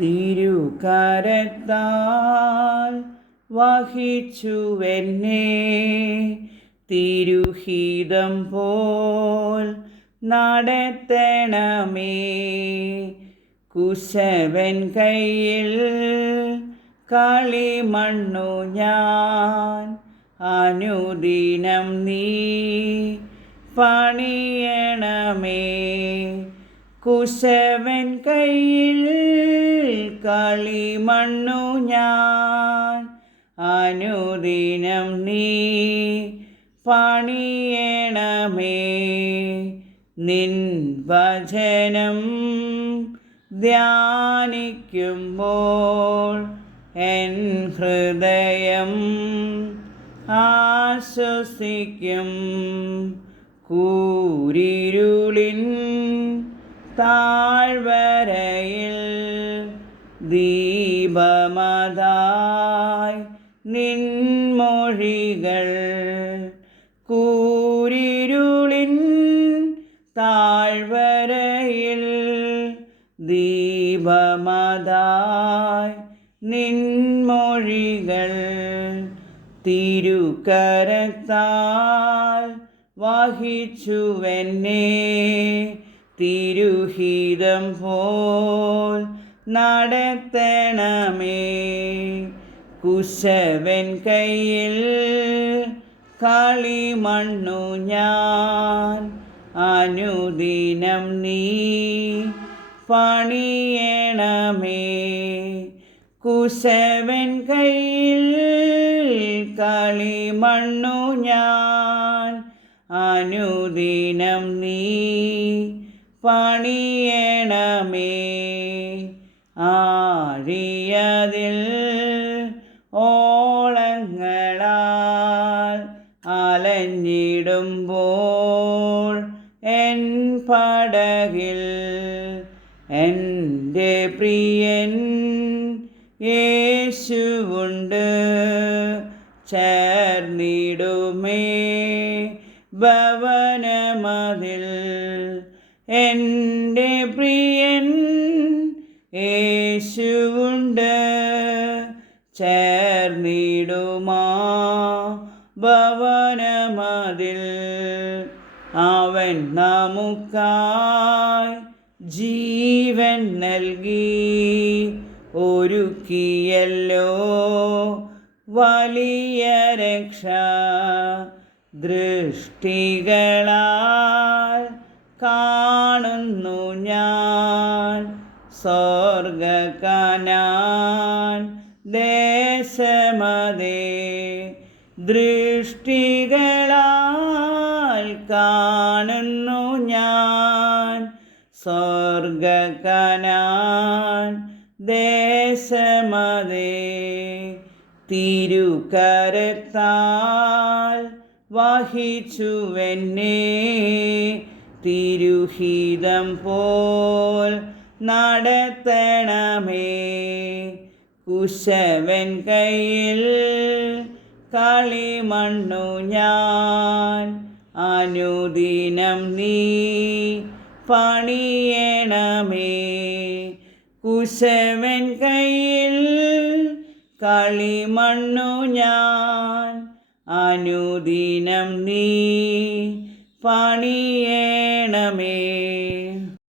തിരുകരത്താൽ വഹിച്ചുവെന്നെ തിരുഹിതം പോൽ നടത്തണമേ. കുശവൻ കയ്യിൽ കളിമണ്ണു ഞാൻ അനുദിനം നീ പണിയണമേ. കുശവൻ കയ്യിൽ കളിമണ്ണു ഞാൻ. അനുദിനം നീ പണിയണമേ. നിൻ വചനം ധ്യാനിക്കുമ്പോൾ എൻ ഹൃദയം ആശ്വസിക്കും. കൂരിരുളിൻ താഴ്വരയിൽ ദീപമതായി നിൻമൊഴികൾ കൂരിരുളിൻ താഴ്വരയിൽ ദീപമതായി നിൻമൊഴികൾ തിരുക്കരത്താൽ വഹിച്ചുവെന്നെ തിരുഹിതം പോൽ നടത്തണമേ. കുശവൻ കയ്യിൽ കളിമണ്ണു ഞാൻ. അനുദിനം നീ പണിയണമേ. കുശവൻ കയ്യിൽ കളിമണ്ണു ഞാൻ. അനുദിനം നീ പണിയണമേ. ആഴിയതിൽ ഓളങ്ങളാൽ അലഞ്ഞിടുമ്പോൾ എൻ പടകിൽ എന്റെ പ്രിയൻ യേശുവുണ്ട്. ചേർന്നിടുമേ ഭവനമതിൽ എന്റെ പ്രിയൻ യേശുവുണ്ട്. ചേർന്നിടുമാ ഭവനമതിൽ. അവൻ നമുക്കായി ജീവൻ നൽകി. ഒരുക്കിയല്ലോ വലിയ രക്ഷ. ദൃഷ്ടികളാൽ കാണുന്നു ഞാൻ. സ്വർഗകനാൻ ദേശമതേ ദൃഷ്ടികളാൽ കാണുന്നു ഞാൻ. സ്വർഗകനാൻ ദേശമതേ തിരുക്കരത്താൽ വഹിച്ചുവെന്നെ തിരുഹിതം പോൽ നടത്തണമേ. കുശവൻ കയ്യിൽ കളിമണ്ണു ഞാൻ. അനുദിനം നീ പണിയണമേ. കുശവൻ കയ്യിൽ കളിമണ്ണു ഞാൻ. അനുദിനം നീ പണിയണമേ.